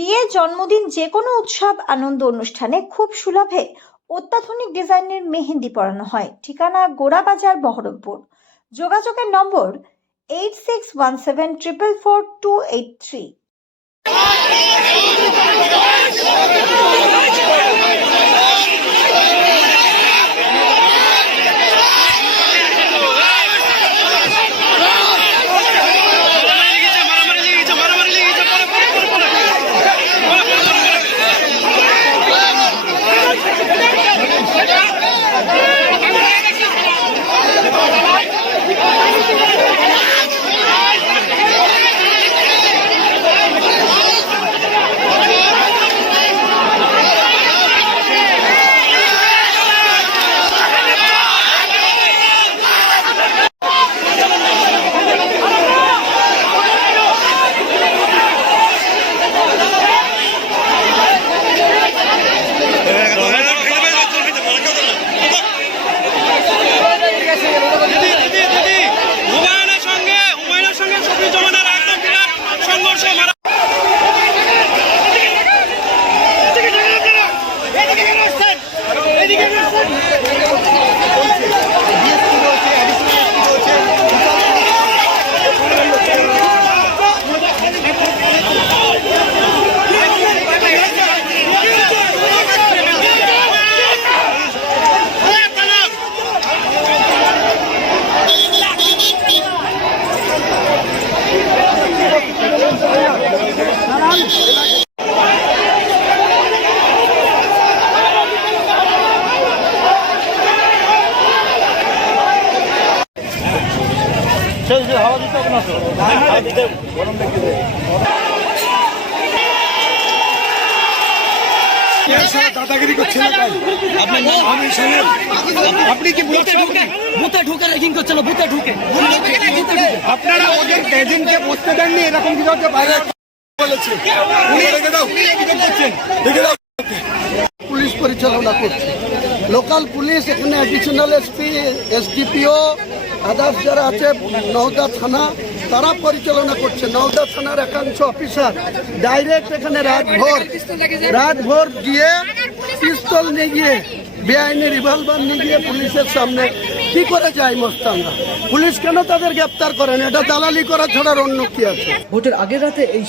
বিয়ে, জন্মদিন, যে কোনো উৎসব আনন্দ অনুষ্ঠানে খুব সুলভে অত্যাধুনিক ডিজাইনের মেহেন্দি পরানো হয়। ঠিকানা গোড়াবাজার, বহরমপুর। যোগাযোগের নম্বর 8617444283। হাওয়া দিতে হবে না, হাওয়া দিতে গরম লেগে দাদাগিরি করছেন। আপনি কি বুথে ঢুকে রেগিং করছেন? বুথে ঢুকে আপনারা ওদের এজেন্টকে বসতে দেননি, এরকম কি বাইরে বলেছে। পুলিশ পরিচালনা করছে, লোকাল পুলিশ এখানে অ্যাডিশনাল এসপি, এসডিপিও, আদার্স যারা আছে নওদা থানা, তারা পরিচালনা করছে। নওদা থানার একাংশ অফিসার ডাইরেক্ট এখানে রাতভর গিয়ে পিস্তল নিয়ে গিয়ে, বেআইনি রিভলভার নিয়ে গিয়ে পুলিশের সামনে কি করে যায় মস্তানরা? পুলিশ কেন তাদের গ্রেপ্তার করেন? এটা দালালি করা ছাড়ার অন্য কি আছে? ভোটের আগের রাতে এই